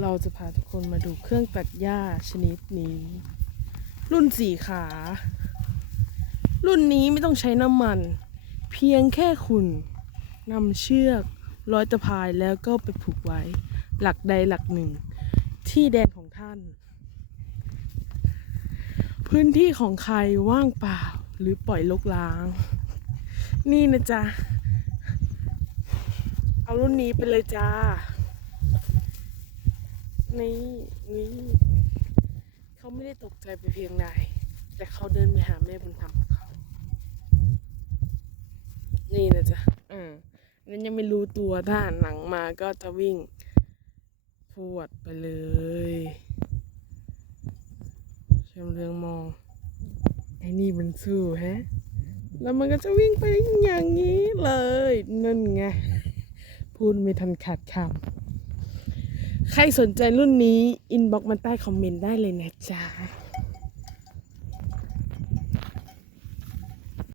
เราจะพาทุกคนมาดูเครื่องตัดหญ้าชนิดนี้ รุ่นสี่ขา รุ่นนี้ไม่ต้องใช้น้ำมัน เพียงแค่คุณนำเชือกร้อยตะพายแล้วก็ไปผูกไว้ หลักใดหลักหนึ่ง ที่แดนของท่าน พื้นที่ของใครว่างเปล่าหรือปล่อยลกล้าง นี่นะจ๊ะ เอารุ่นนี้ไปเลยจ้า นี่นี่เขาไม่ได้ตกใจไปเพียงใดแต่เขาเดินไปหาแม่บุญธรรมของเขา นี่นะจ๊ะอ่านั้นยังไม่รู้ตัวถ้าหันหลังมาก็จะวิ่งพวดไปเลยชมเรืองมอง ไอ้นี่มันสู้ฮะ แล้วมันก็จะวิ่งไปอย่างนี้เลย นั่นไง พูดไม่ทันขาดคำ ใครสนใจรุ่นนี้ อินบ็อกมาใต้คอมเมนต์ได้เลยนะจ๊ะ